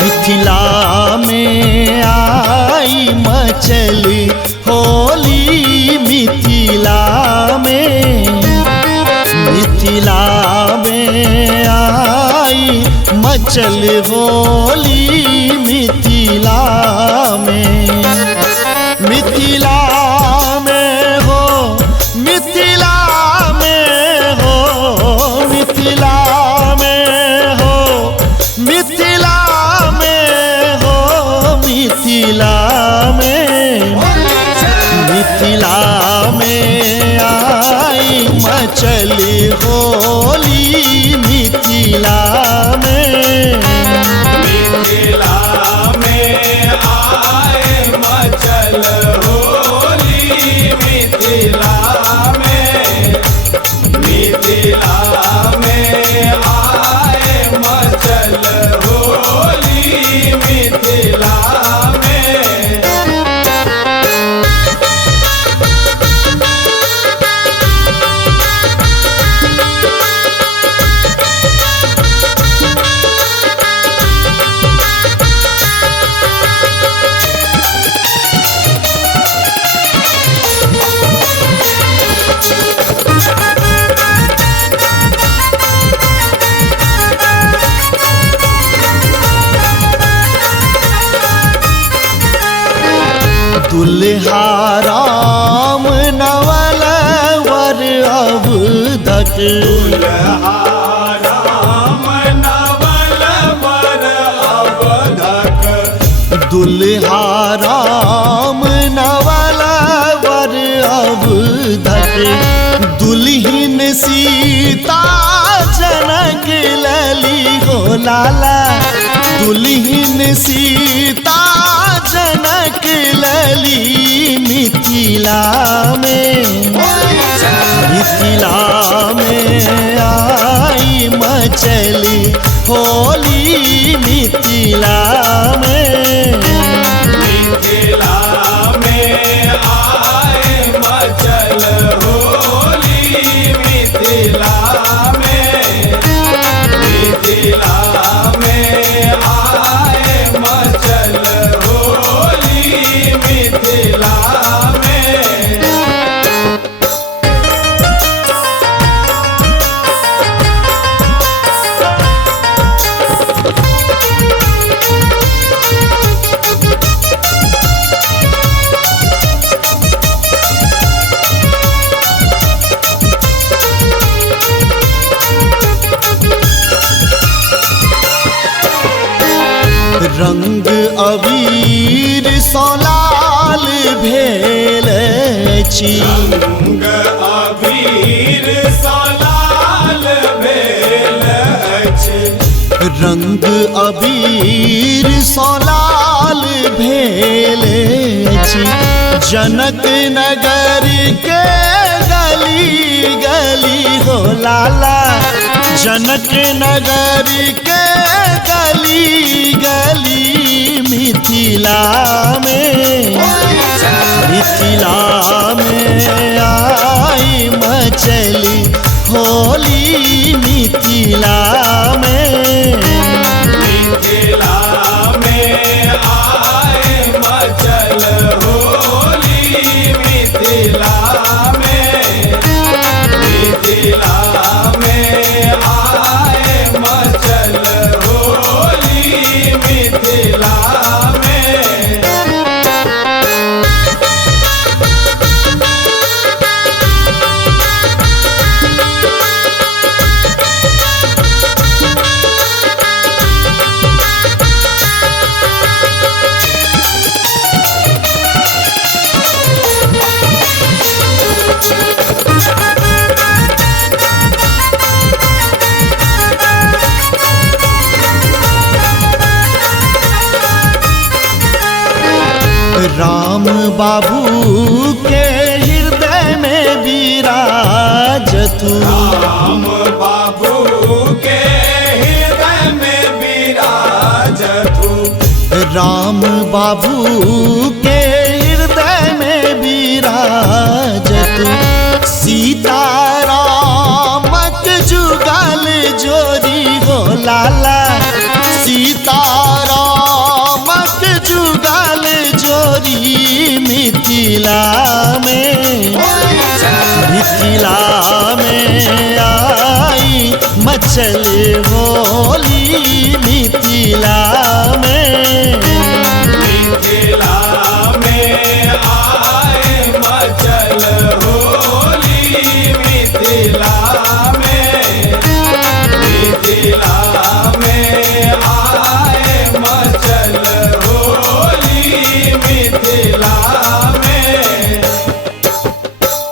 मिथिला में आई मचल होली, मिथिला में आई मचल होली, मिथिला में हो, मिथिला में हो, मिथिला में हो, मिथिला में आई मचल होली, मिथिला में आए मचल होली, मिथिला में आए मचल होली, मिथिला में। दुल्हा राम नवल वर अवधक, दुल्हा राम नवल वर अवधक, दुल्हा राम नवल वर अवधक, दुल्हिन सीता जनक लली हो लाला, दुल्हिन सीता जनक लली, मिथिला में आई मचल होली, मिथिला में आए मचल होली, मिथिला में आए मचल होली, मिथिला में। रंग अबीर सँ लाल भेल छी, रंग अबीर सँ लाल भेल अछि, रंग अबीर सँ लाल भेल छी, जनक नगर के गली गली हो लाला, जनक नगर के गली गली, मिथिला में आई मचल होली, मिथिला में आए मचल होली, मिथिला में आए मचल होली, मिथिला में। राम बाबू के हृदय में विराजतु राम बाबू के हृदय में विराजतु राम बाबू के हृदय में विराजतु सीतारामक जुगल जोड़ी हो लाला सीतारामक जुगल जोड़ी मिथिला में मिथिला में आई मचल होली